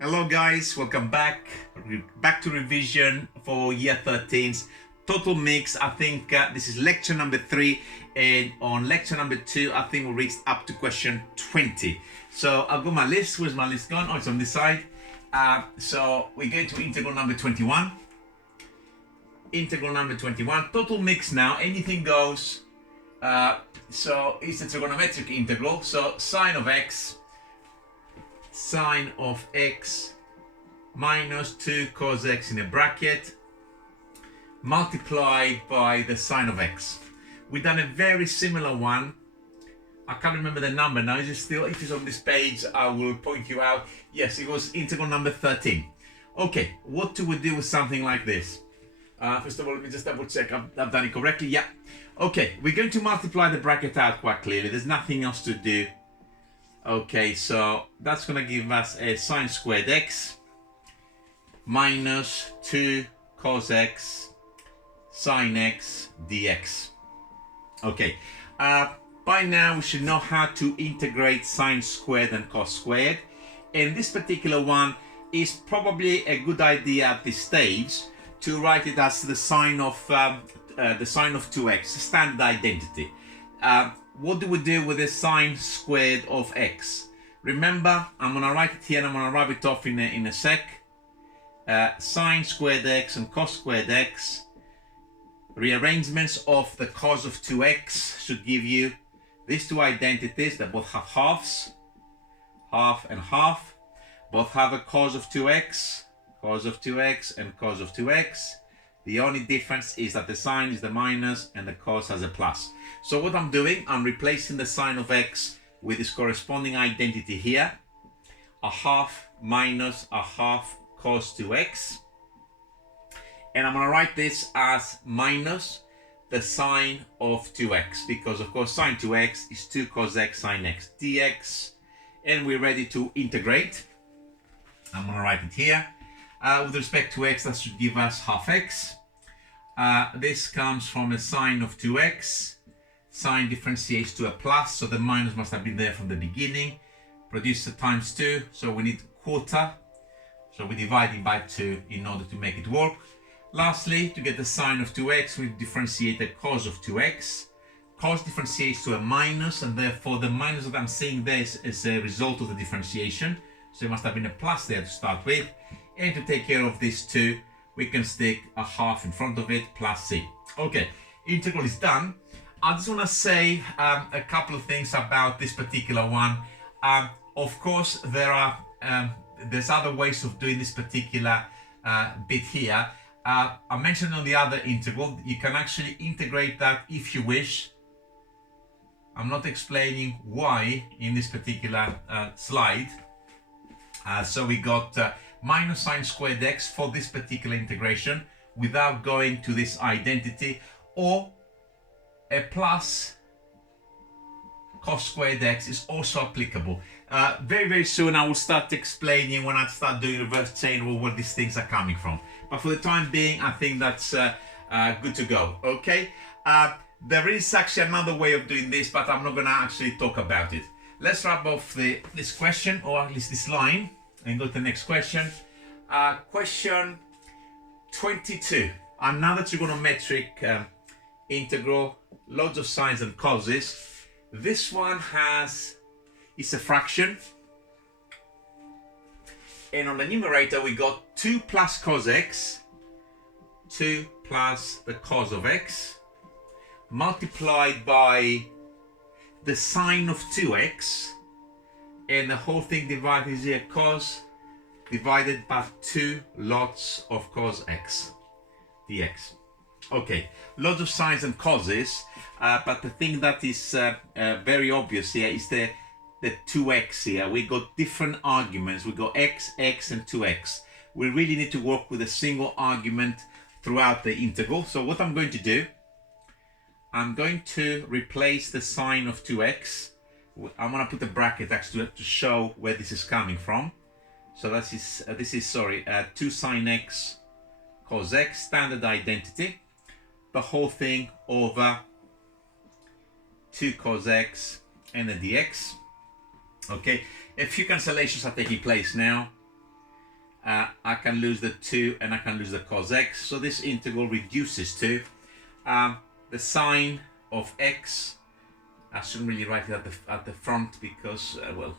Hello guys, welcome back. Back to revision for year 13's total mix. I think this is lecture number 3, and on lecture number 2 I think we reached up to question 20. So I've got my list. Where's my list gone? Oh, it's on this side. So we go to integral number 21. Integral number 21, total mix now, anything goes. So it's a trigonometric integral, so sine of x minus 2 cos x in a bracket multiplied by the sine of x. We've done a very similar one. I can't remember the number now. Is it still, if it's on this page, I will point you out. Yes, it was integral number 13. Okay, what do we do with something like this? First of all, let me just double check I've done it correctly. Yeah. Okay, we're going to multiply the bracket out quite clearly. There's nothing else to do. Okay, so that's going to give us a sine squared x minus 2 cos x sine x dx. Okay, by now we should know how to integrate sine squared and cos squared. And this particular one is probably a good idea at this stage to write it as the sine of 2x, standard identity. What do we do with the sine squared of x? Remember, I'm going to write it here and I'm going to rub it off in a sec. Sine squared x and cos squared x. Rearrangements of the cos of 2x should give you these two identities that both have halves, half and half. Both have a cos of 2x and cos of 2x. The only difference is that the sine is the minus and the cos has a plus. So what I'm doing, I'm replacing the sine of x with this corresponding identity here. A half minus a half cos 2x. And I'm going to write this as minus the sine of 2x, because of course sine 2x is 2 cos x sine x dx. And we're ready to integrate. I'm going to write it here. With respect to x, that should give us half x. This comes from a sine of 2x. Sine differentiates to a plus, so the minus must have been there from the beginning. Produce the times 2, so we need quarter. So we're dividing by 2 in order to make it work. Lastly, to get the sine of 2x, we differentiate the cos of 2x. Cos differentiates to a minus, and therefore the minus that I'm seeing there is a result of the differentiation. So it must have been a plus there to start with. And to take care of this 2, we can stick a half in front of it, plus c. Okay, integral is done. I just want to say a couple of things about this particular one. Of course, there's other ways of doing this particular bit here. I mentioned on the other integral, you can actually integrate that if you wish. I'm not explaining why in this particular slide. So we got minus sine squared x for this particular integration without going to this identity, or a plus cos squared x is also applicable. Very soon I will start explaining, when I start doing reverse chain, where these things are coming from. But for the time being, I think that's good to go. Okay, there is actually another way of doing this, but I'm not going to actually talk about it. Let's wrap off this question, or at least this line, and go to the next question. Question 22, another trigonometric integral, loads of sines and coses. This one is a fraction, and on the numerator we got 2 plus cos x, 2 plus the cos of x, multiplied by the sine of 2x, and the whole thing divided here, cos divided by 2 lots of cos x dx. Okay, lots of sines and coses, but the thing that is very obvious here is the 2x here. We got different arguments. We got x, x, and 2x. We really need to work with a single argument throughout the integral. So what I'm going to do, I'm going to replace the sine of 2x. I'm going to put a bracket actually to show where this is coming from. So this is 2 sine x cos x, standard identity. The whole thing over 2 cos x and a dx. Okay, a few cancellations are taking place now. I can lose the 2 and I can lose the cos x. So this integral reduces to the sine of x. I shouldn't really write it at the front because, well,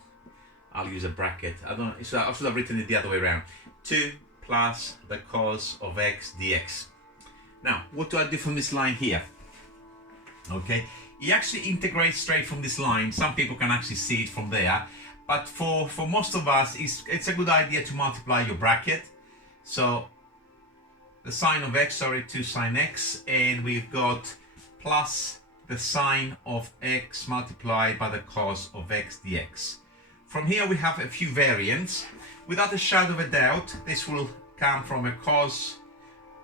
I'll use a bracket. I should have written it the other way around. 2 plus the cos of x dx. Now, what do I do from this line here? Okay, he actually integrates straight from this line. Some people can actually see it from there. But for most of us, it's a good idea to multiply your bracket. So the sine of x, 2 sine x, and we've got plus the sine of x multiplied by the cos of x dx. From here we have a few variants. Without a shadow of a doubt, this will come from a cos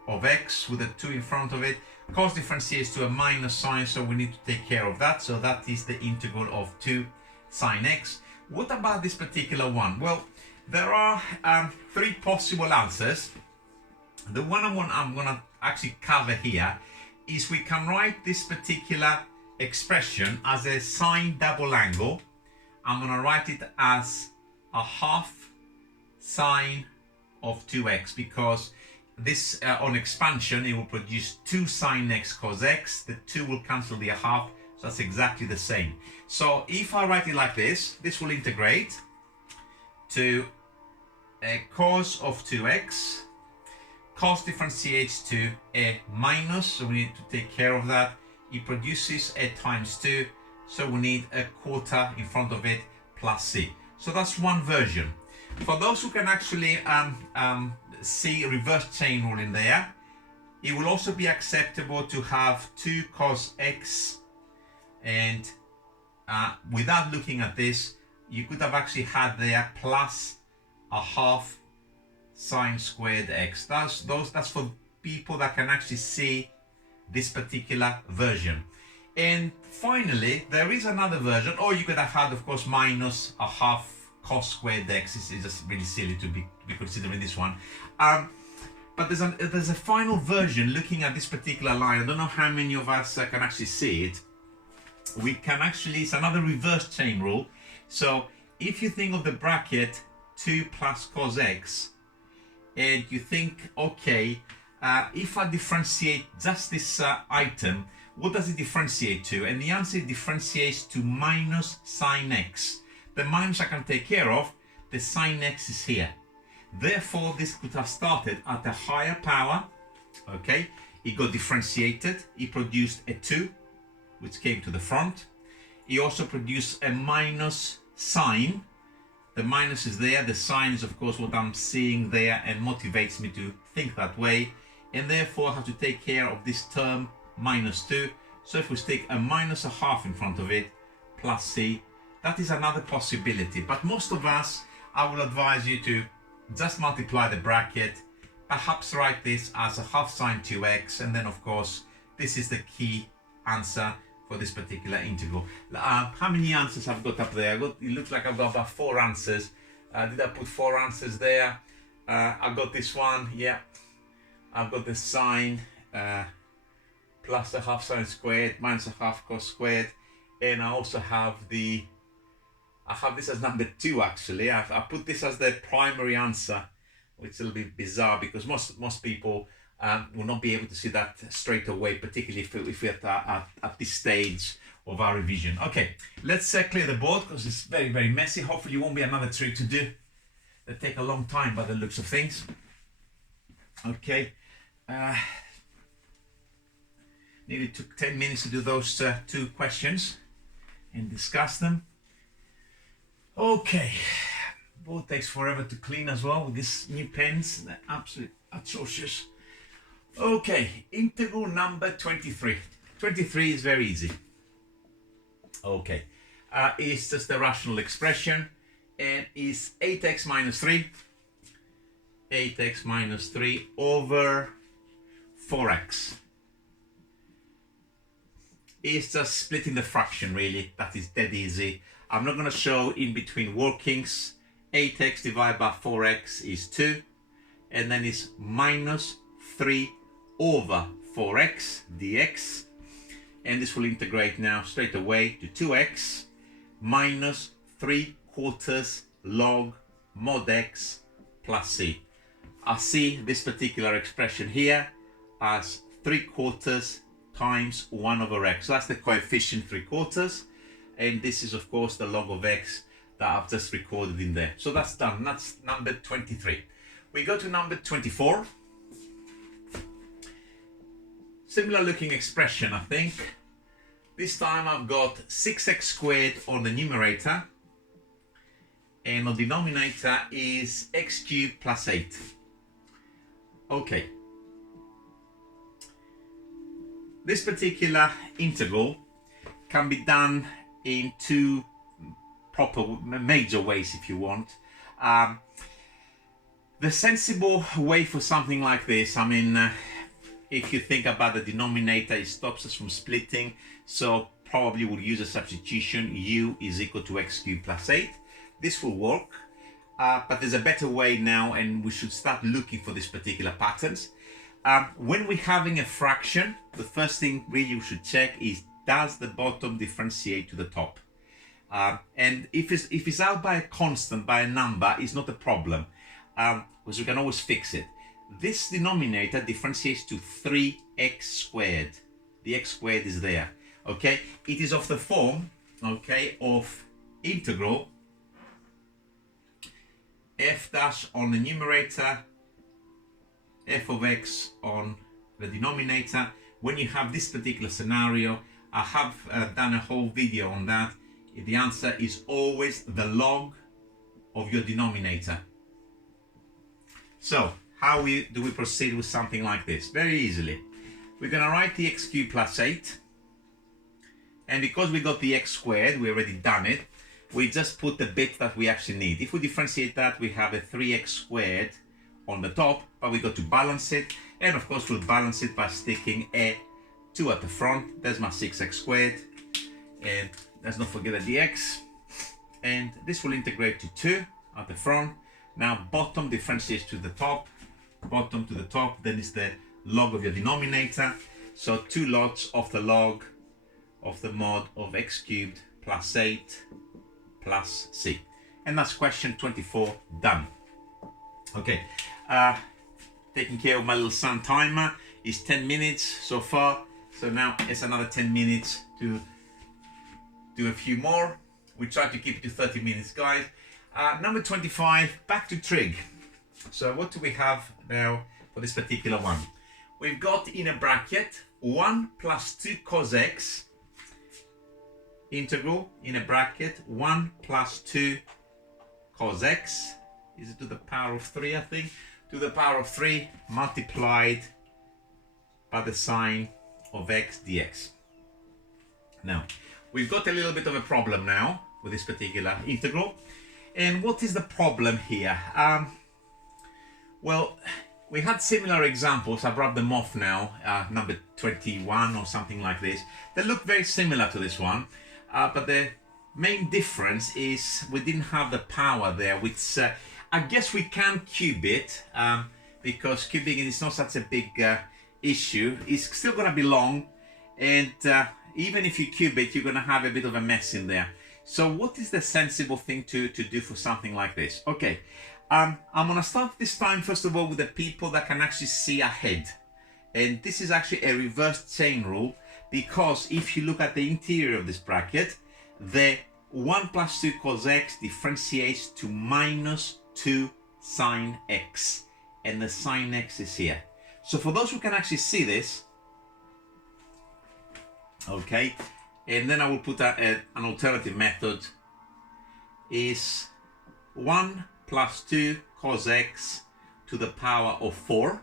of x with a 2 in front of it. Cos differentiates to a minus sign, so we need to take care of that. So that is the integral of 2 sine x. What about this particular one? Well, there are 3 possible answers. The one I'm going to actually cover here is we can write this particular expression as a sine double angle. I'm going to write it as a half sine of 2x, because this on expansion it will produce 2 sine x cos x. The 2 will cancel the half, so that's exactly the same. So if I write it like this, this will integrate to a cos of 2x. Cos differentiates to a minus, so we need to take care of that. It produces a times 2, so we need a quarter in front of it plus c. So that's one version. For those who can actually see reverse chain rule in there, it will also be acceptable to have 2 cos x, and without looking at this, you could have actually had there plus a half sine squared x. That's for people that can actually see this particular version. And finally, there is another version, or you could have had, of course, minus a half cos squared x. It's just really silly to be considering this one. But there's a final version looking at this particular line. I don't know how many of us can actually see it. We can actually, it's another reverse chain rule. So if you think of the bracket 2 plus cos x, and you think, okay, if I differentiate just this item, what does it differentiate to? And the answer differentiates to minus sine x. The minus I can take care of, the sine x is here. Therefore, this could have started at a higher power, okay? It got differentiated, it produced a 2, which came to the front. It also produced a minus sine. The minus is there, the sine is of course what I'm seeing there and motivates me to think that way. And therefore I have to take care of this term minus 2. So if we stick a minus a half in front of it, plus c, that is another possibility. But most of us, I will advise you to just multiply the bracket, perhaps write this as a half sine 2x, and then of course this is the key answer for this particular integral. How many answers I've got up there? It looks like I've got about 4 answers. Did I put 4 answers there? I've got this one, yeah. I've got the sine plus a half sine squared minus a half cos squared, and I also have I have this as number 2 actually. I put this as the primary answer, which is a little bit bizarre because most people will not be able to see that straight away, particularly if we're at this stage of our revision. Okay, let's clear the board because it's very, very messy. Hopefully it won't be another trick to do that take a long time by the looks of things. Okay, nearly took 10 minutes to do those 2 questions and discuss them. Okay, board takes forever to clean as well with these new pens. They're absolutely atrocious. Okay, integral number 23. 23 is very easy. Okay, it's just a rational expression and is 8x minus 3. 8x minus 3 over 4x. It's just splitting the fraction really. That is dead easy. I'm not going to show in between workings. 8x divided by 4x is 2. And then it's minus 3 over 4x dx. And this will integrate now straight away to 2x minus 3/4 log mod x plus c. I see this particular expression here as 3/4 times 1 over x. So that's the coefficient 3/4. And this is, of course, the log of x that I've just recorded in there. So that's done. That's number 23. We go to number 24. Similar looking expression, I think. This time I've got 6x squared on the numerator, and on the denominator is x cubed plus 8. Okay. This particular integral can be done in two proper major ways if you want. The sensible way for something like this, I mean, if you think about the denominator, it stops us from splitting, so probably we'll use a substitution. U is equal to x cubed plus 8. This will work, but there's a better way now, and we should start looking for these particular patterns. When we're having a fraction, the first thing really you should check is, does the bottom differentiate to the top? And if it's out by a constant, by a number, it's not a problem, because we can always fix it. This denominator differentiates to 3x squared. The x squared is there, okay? It is of the form, okay, of integral f dash on the numerator, f of x on the denominator. When you have this particular scenario, I have done a whole video on that. The answer is always the log of your denominator. So how do we proceed with something like this? Very easily. We're going to write the x cubed plus 8. And because we got the x squared, we already done it, we just put the bit that we actually need. If we differentiate that, we have a 3x squared on the top, but we got to balance it. And of course, we'll balance it by sticking a 2 at the front. There's my 6x squared. And let's not forget the dx. And this will integrate to 2 at the front. Now, bottom differentiates to the top. Bottom to the top, then it's the log of your denominator. So 2 lots of the log of the mod of x cubed plus 8 plus c. And that's question 24 done. Okay, taking care of my little sun timer is 10 minutes so far. So now it's another 10 minutes to do a few more. We try to keep it to 30 minutes, guys. Number 25, back to trig. So what do we have now for this particular one? We've got in a bracket 1 plus 2 cos x, integral in a bracket 1 plus 2 cos x, is it to the power of 3, I think, to the power of 3 multiplied by the sine of x dx. Now, we've got a little bit of a problem now with this particular integral. And what is the problem here? Well, we had similar examples. I've rubbed them off now, number 21 or something like this. They look very similar to this one, but the main difference is we didn't have the power there, which I guess we can cube it, because cubing is not such a big issue. It's still going to be long, and even if you cube it, you're going to have a bit of a mess in there. So what is the sensible thing to do for something like this? Okay, I'm going to start this time, first of all, with the people that can actually see ahead. And this is actually a reverse chain rule, because if you look at the interior of this bracket, the 1 plus 2 cos x differentiates to minus 2 sine x. And the sine x is here. So for those who can actually see this, okay, and then I will put an alternative method, is 1 plus 2 cos x to the power of 4.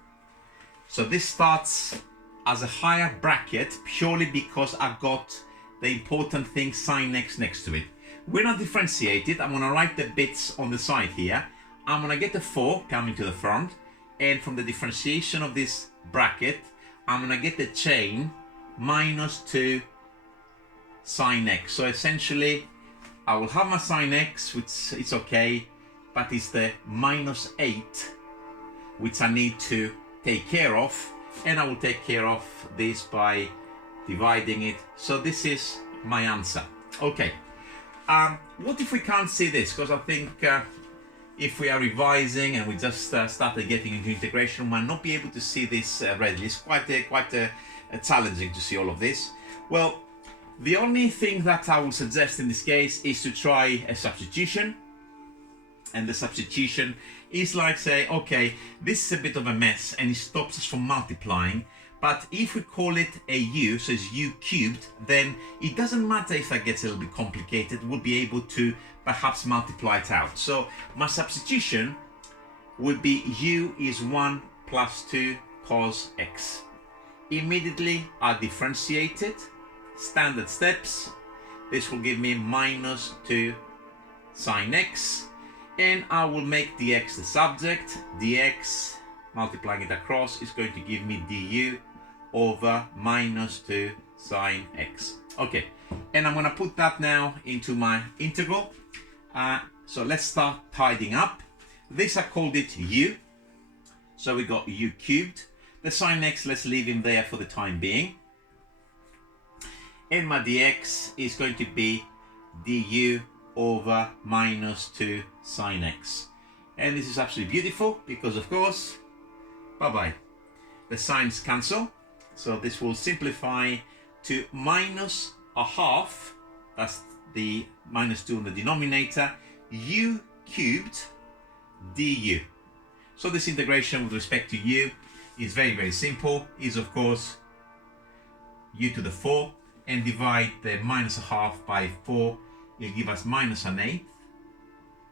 So this starts as a higher bracket purely because I've got the important thing sine x next to it. When I differentiate it, I'm going to write the bits on the side here. I'm going to get the 4 coming to the front, and from the differentiation of this bracket, I'm going to get the chain minus 2 sine x. So essentially, I will have my sine x, which is okay, but it's the minus 8, which I need to take care of, and I will take care of this by dividing it. So this is my answer. Okay, what if we can't see this? Because I think if we are revising and we just started getting into integration, we might not be able to see this readily. It's quite challenging to see all of this. Well, the only thing that I would suggest in this case is to try a substitution. And the substitution is like say, okay, this is a bit of a mess and it stops us from multiplying. But if we call it a u, so it's u cubed, then it doesn't matter if that gets a little bit complicated, we'll be able to perhaps multiply it out. So my substitution would be u is 1 plus 2 cos x. Immediately I differentiate it, standard steps. This will give me minus 2 sine x, and I will make dx the subject. Dx, multiplying it across, is going to give me du over minus 2 sine x. Okay, and I'm going to put that now into my integral. So let's start tidying up. This I called it u, so we got u cubed. The sine x, let's leave him there for the time being. And my dx is going to be du over minus 2 sine x. And this is absolutely beautiful because, of course, bye-bye. The signs cancel. So this will simplify to minus a half, that's the minus 2 in the denominator, u cubed du. So this integration with respect to u is very, very simple. Is of course u to the 4, and divide the minus a half by 4, it'll give us minus an eighth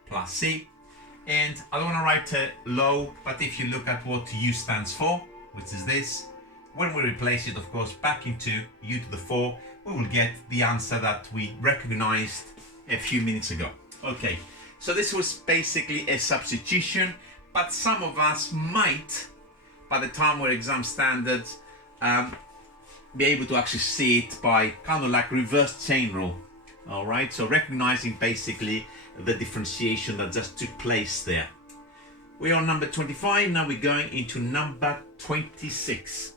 plus c. And I don't want to write a low, but if you look at what u stands for, which is this, when we replace it, of course, back into u to the 4, we will get the answer that we recognized a few minutes ago. Okay, so this was basically a substitution, but some of us might, by the time we're exam standards, be able to actually see it by kind of like reverse chain rule. All right, so recognizing basically the differentiation that just took place there. We're on number 25, now we're going into number 26.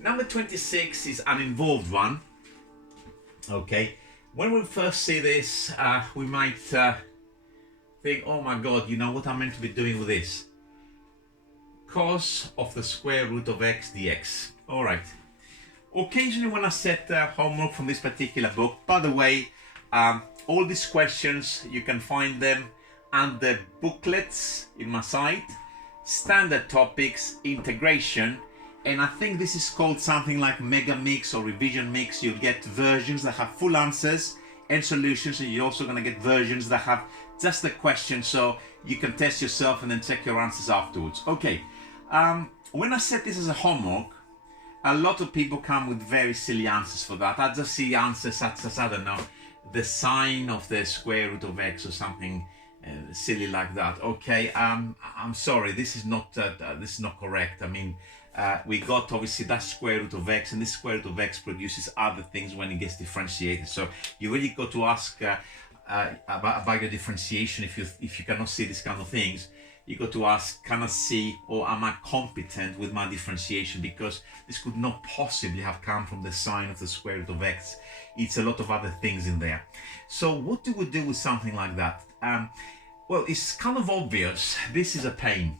Number 26 is an involved one. Okay, when we first see this, we might think, oh my god, you know what I'm meant to be doing with this? Cos of the square root of x dx. All right. Occasionally when I set homework from this particular book, by the way, all these questions, you can find them under booklets in my site, standard topics, integration, and I think this is called something like megamix or revision mix. You'll get versions that have full answers and solutions, and you're also going to get versions that have just the question, so you can test yourself and then check your answers afterwards. Okay, when I set this as a homework, a lot of people come with very silly answers for that. I just see answers such as, I don't know, the sine of the square root of x or something silly like that. Okay, I'm sorry, this is not correct. I mean, we got obviously that square root of x, and this square root of x produces other things when it gets differentiated. So you really got to ask about your differentiation. If you cannot see these kind of things, you got to ask, can I see, or am I competent with my differentiation? Because this could not possibly have come from the sine of the square root of x. It's a lot of other things in there. So what do we do with something like that? Well, it's kind of obvious. This is a pain.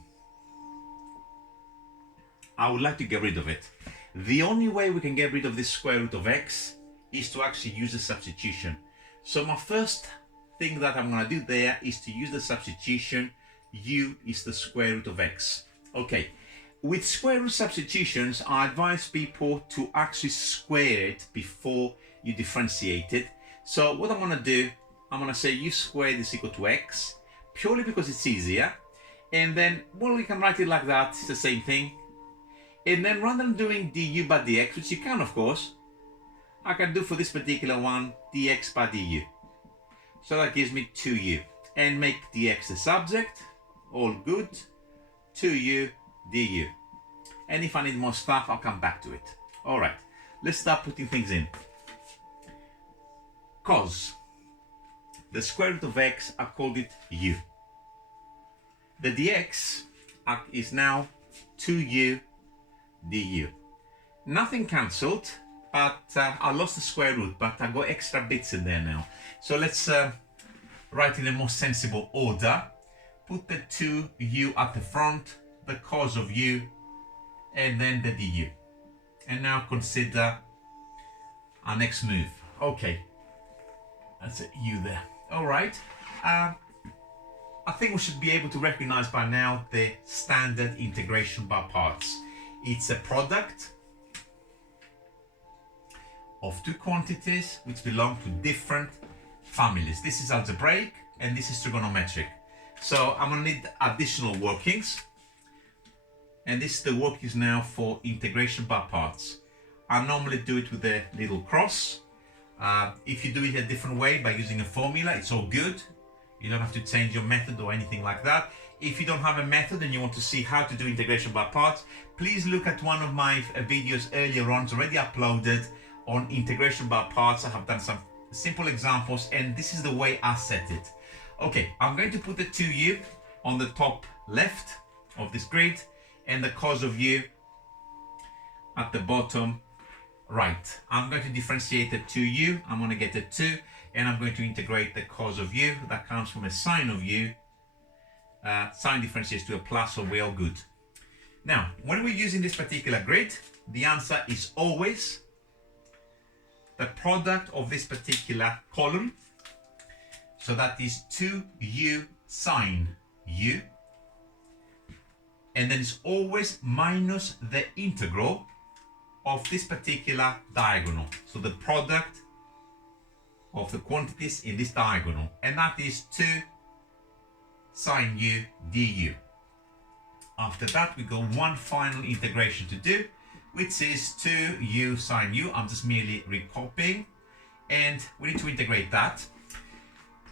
I would like to get rid of it. The only way we can get rid of this square root of x is to actually use the substitution. So my first thing that I'm going to do there is to use the substitution. U is the square root of x. Okay, with square root substitutions, I advise people to actually square it before you differentiate it. So what I'm going to do, I'm going to say u squared is equal to x, purely because it's easier. And then, well, we can write it like that, it's the same thing. And then rather than doing du by dx, which you can of course, I can do for this particular one dx by du. So that gives me 2u. And make dx the subject, all good, 2u du. And if I need more stuff, I'll come back to it. All right, let's start putting things in. Cos the square root of x, I called it u. The dx is now 2u du. Nothing cancelled, but I lost the square root, but I got extra bits in there now. So let's write in a more sensible order. put the 2u at the front, the cos of u, and then the du. And now consider our next move. Okay, that's a u there. All right. I think we should be able to recognize by now the standard integration by parts. It's a product of two quantities which belong to different families. This is algebraic and this is trigonometric. So I'm going to need additional workings. And this is the workings now for integration by parts. I normally do it with a little cross. If you do it a different way by using a formula, it's all good. You don't have to change your method or anything like that. If you don't have a method and you want to see how to do integration by parts, please look at one of my videos earlier on. It's already uploaded on integration by parts. I have done some simple examples and this is the way I set it. Okay, I'm going to put the 2u on the top left of this grid and the cos of u at the bottom right. I'm going to differentiate the 2u. I'm going to get a 2 and I'm going to integrate the cos of u. That comes from a sine of u. Sine differentiates to a plus, so we're all good. Now, when we're using this particular grid, the answer is always the product of this particular column. So that is 2u sine u. And then it's always minus the integral of this particular diagonal. So the product of the quantities in this diagonal. And that is 2 sine u du. After that, we got one final integration to do, which is 2u sine u. I'm just merely recopying. And we need to integrate that.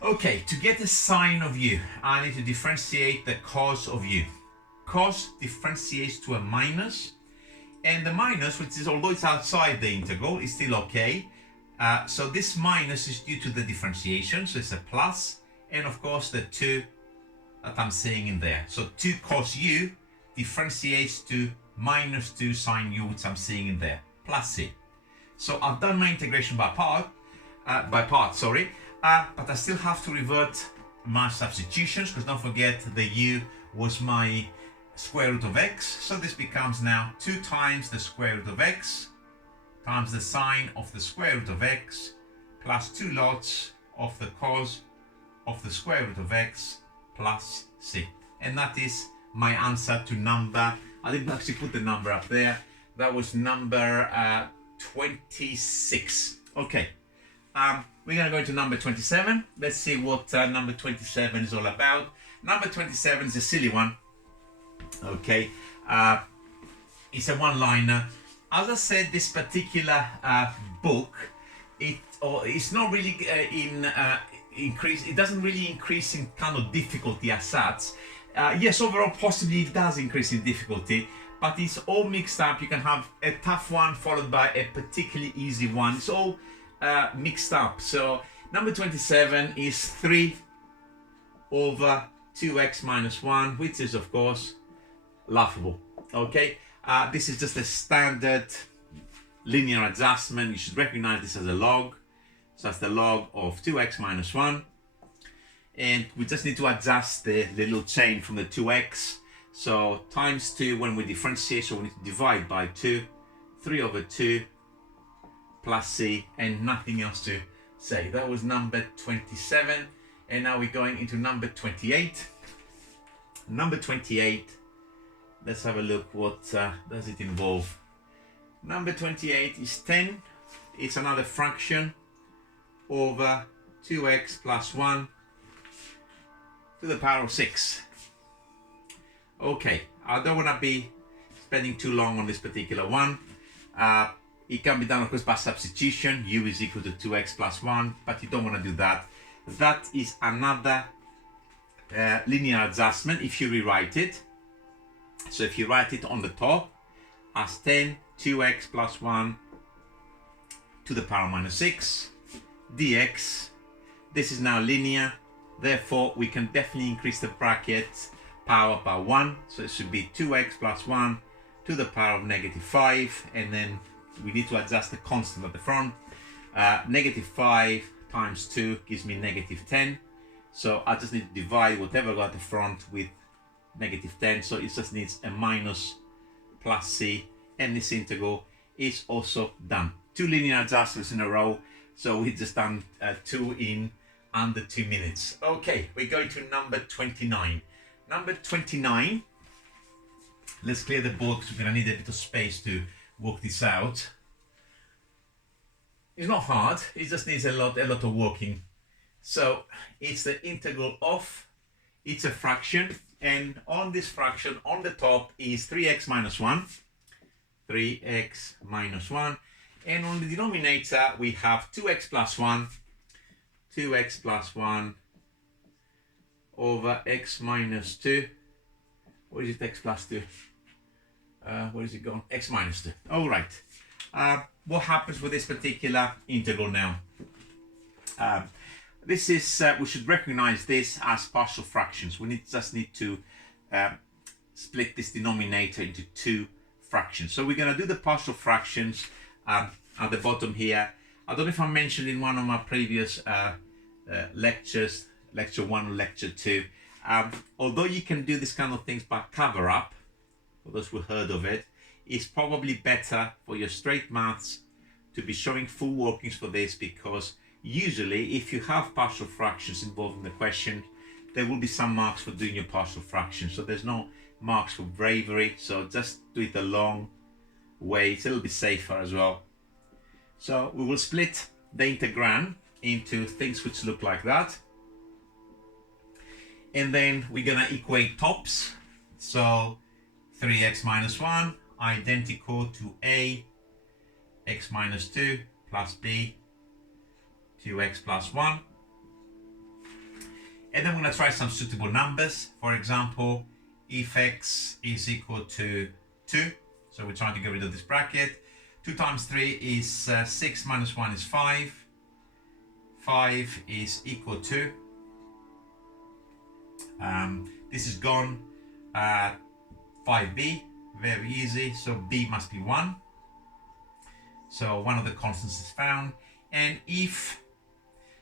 Okay, to get the sine of u, I need to differentiate the cos of u. Cos differentiates to a minus, and the minus, which is, although it's outside the integral, is still okay. So this minus is due to the differentiation, so it's a plus, and of course the 2 that I'm seeing in there. So 2 cos u differentiates to minus 2 sine u, which I'm seeing in there, plus c. So I've done my integration by part, but I still have to revert my substitutions, because don't forget the u was my square root of x. So this becomes now 2 times the square root of x times the sine of the square root of x plus 2 lots of the cos of the square root of x plus c. And that is my answer to number, I didn't actually put the number up there, that was number 26. Okay, we're going to go into number 27. Let's see what number 27 is all about. Number 27 is a silly one. Okay, it's a one-liner. As I said, this particular book, it's not really it doesn't really increase in kind of difficulty as such. Yes, overall possibly it does increase in difficulty, but it's all mixed up. You can have a tough one followed by a particularly easy one. It's all mixed up. So number 27 is 3 over 2x minus 1, which is of course laughable. Okay, this is just a standard linear adjustment. You should recognize this as a log. So that's the log of 2x minus 1. And we just need to adjust the little chain from the 2x. So times 2 when we differentiate, so we need to divide by 2. 3 over 2 plus c, and nothing else to say. That was number 27. And now we're going into number 28. Number 28. Let's have a look. What does it involve? Number 28 is 10. It's another fraction over 2x plus 1 to the power of 6. Okay, I don't want to be spending too long on this particular one. It can be done, of course, by substitution. U is equal to 2x plus 1, but you don't want to do that. That is another linear adjustment if you rewrite it. So if you write it on the top as 10 2x plus 1 to the power minus 6 dx, this is now linear, therefore we can definitely increase the bracket power by 1, so it should be 2x plus 1 to the power of negative 5, and then we need to adjust the constant at the front. Negative 5 times 2 gives me negative 10, So I just need to divide whatever I got at the front with -10. So it just needs a minus plus c, and this integral is also done. 2 linear adjustments in a row. So we just done 2 in under 2 minutes. Okay, we're going to number 29. Number 29. Let's clear the board because we're going to need a bit of space to work this out. It's not hard, it just needs a lot of working. So it's the integral of, it's a fraction, and on this fraction on the top is 3x minus 1, 3x minus 1, and on the denominator we have 2x plus 1, 2x plus 1 over x minus 2. What is it, x plus 2? Where is it gone? X minus 2. All right. What happens with this particular integral now? This is, we should recognize this as partial fractions. We just need to split this denominator into 2 fractions. So we're going to do the partial fractions at the bottom here. I don't know if I mentioned in one of my previous lectures, lecture 1 or lecture 2, although you can do this kind of things by cover up, for those who heard of it, it's probably better for your straight maths to be showing full workings for this, because usually if you have partial fractions involved in the question, there will be some marks for doing your partial fractions. So there's no marks for bravery, so just do it the long way. It's a little bit safer as well. So we will split the integrand into things which look like that, and then we're gonna equate tops. So 3x minus 1 identical to a x minus 2 plus b 2x plus 1, and then we're going to try some suitable numbers. For example, if x is equal to 2, so we're trying to get rid of this bracket. 2 times 3 is 6 minus 1 is 5. 5 is equal to, this is gone, 5b, very easy, so b must be 1. So one of the constants is found. And if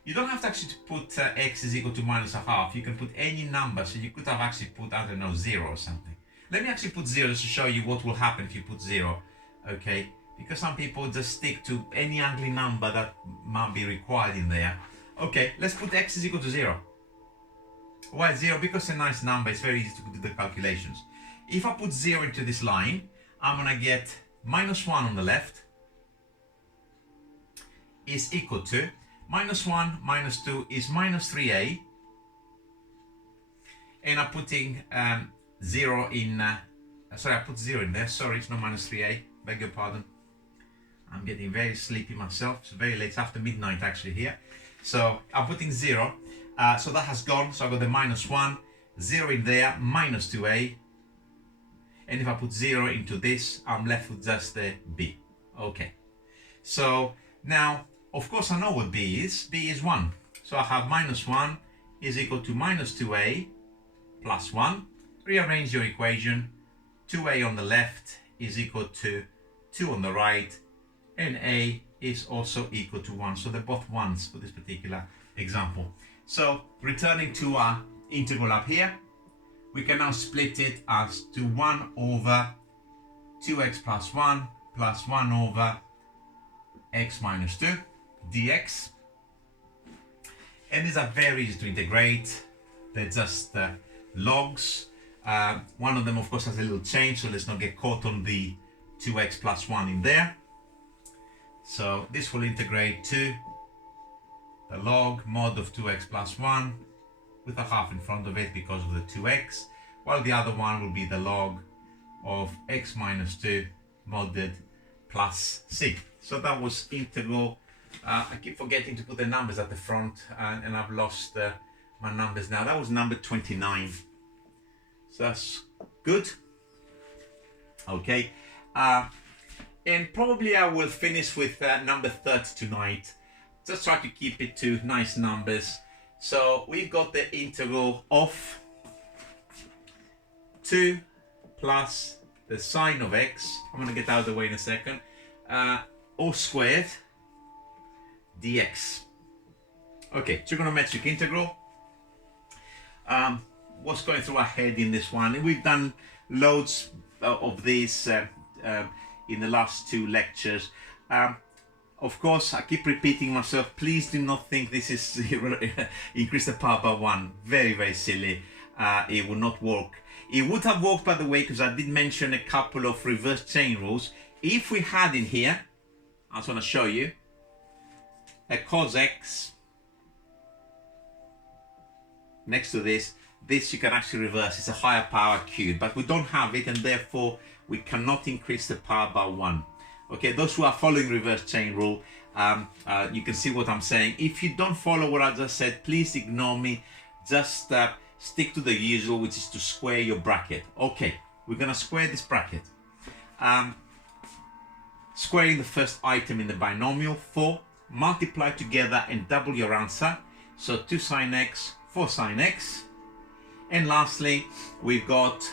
you don't have to actually put x is equal to minus a half, you can put any number. So you could have actually put, I don't know, 0 or something. Let me actually put 0 just to show you what will happen if you put 0. Okay, because some people just stick to any ugly number that might be required in there. Okay, let's put x is equal to 0. Why 0? Because it's a nice number, it's very easy to do the calculations. If I put 0 into this line, I'm gonna get minus 1 on the left is equal to minus 1 minus 2 is minus 3a, and I'm putting 0 in, sorry, I put 0 in there, sorry, it's not minus 3a, beg your pardon. I'm getting very sleepy myself, it's very late, it's after midnight actually here. So I'm putting 0, so that has gone, so I've got the minus 1, 0 in there, minus 2a, and if I put 0 into this, I'm left with just the b. Okay, so now, of course, I know what b is. b is 1. So I have minus 1 is equal to minus 2a plus 1. Rearrange your equation. 2a on the left is equal to 2 on the right, and a is also equal to 1. So they're both 1s for this particular example. So returning to our integral up here, we can now split it as to 1 over 2x plus 1 plus 1 over x minus 2 dx. And these are very easy to integrate. They're just logs. One of them, of course, has a little change, so let's not get caught on the 2x plus 1 in there. So this will integrate to the log mod of 2x plus 1 with a half in front of it because of the 2x, while the other one will be the log of x minus 2 modded plus c. So that was integral. I keep forgetting to put the numbers at the front, and I've lost my numbers now. That was number 29. So that's good. Okay. And probably I will finish with number 30 tonight. Just try to keep it to nice numbers. So we've got the integral of 2 plus the sine of x. I'm going to get out of the way in a second. All squared dx. Okay, trigonometric integral. what's going through our head in this one. We've done loads of these in the last 2 lectures. Of course, I keep repeating myself, please do not think this is increase the power by 1. Very, very silly. It will not work. It would have worked, by the way, because I did mention a couple of reverse chain rules. If we had in here, I just want to show you, a cos x next to this you can actually reverse. It's a higher power cube, but we don't have it, and therefore we cannot increase the power by 1. Okay, those who are following reverse chain rule, you can see what I'm saying. If you don't follow what I just said, please ignore me. Just stick to the usual, which is to square your bracket. Okay, we're gonna square this bracket. Squaring the first item in the binomial, 4, multiply together and double your answer. So 2 sine x, 4 sine x. And lastly, we've got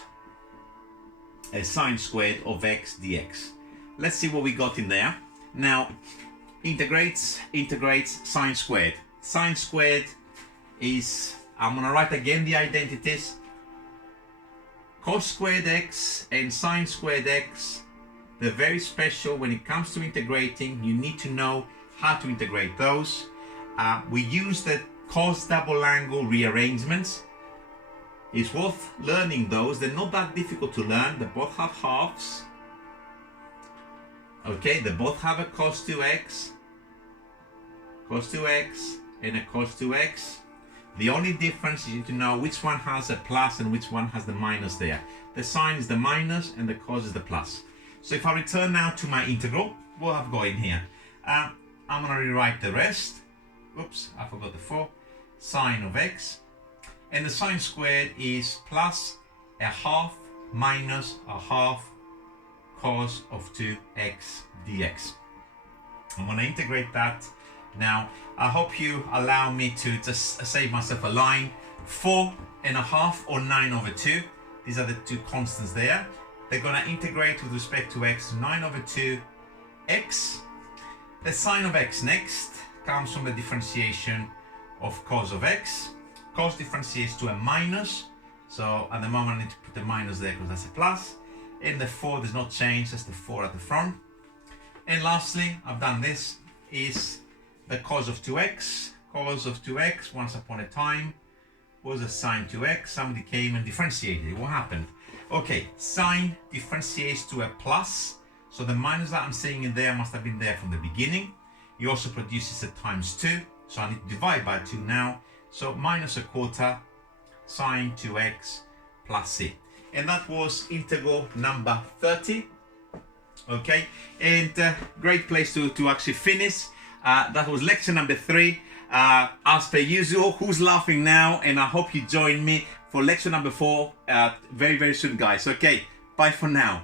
a sine squared of x dx. Let's see what we got in there. Now, integrates sine squared. Sine squared is, I'm gonna write again the identities. Cos squared x and sine squared x, they're very special. When it comes to integrating, you need to know how to integrate those. We use the cos double angle rearrangements. It's worth learning those. They're not that difficult to learn. They both have halves. Okay, they both have a cos 2x, and a cos 2x. The only difference is you need to know which one has a plus and which one has the minus there. The sine is the minus and the cos is the plus. So if I return now to my integral, what I've got in here, I'm going to rewrite the rest. Oops, I forgot the 4. Sine of x. And the sine squared is plus a half minus a half cos of 2x dx. I'm going to integrate that. Now, I hope you allow me to just save myself a line. 4.5 or 9/2. These are the 2 constants there. They're going to integrate with respect to x to 9/2 x. The sine of x next comes from the differentiation of cos of x. Cos differentiates to a minus. So at the moment I need to put the minus there because that's a plus. And the 4 does not change, that's the 4 at the front. And lastly, I've done this, is the cos of 2x. Cos of 2x, once upon a time, was a sine 2x. Somebody came and differentiated it. What happened? Okay, sine differentiates to a plus. So the minus that I'm seeing in there must have been there from the beginning. It also produces a times 2. So I need to divide by 2 now. So minus a quarter sine 2x plus c. And that was integral number 30. Okay, and great place to actually finish. That was lecture number 3. As per usual, who's laughing now? And I hope you join me for lecture number 4 very, very soon, guys. Okay, bye for now.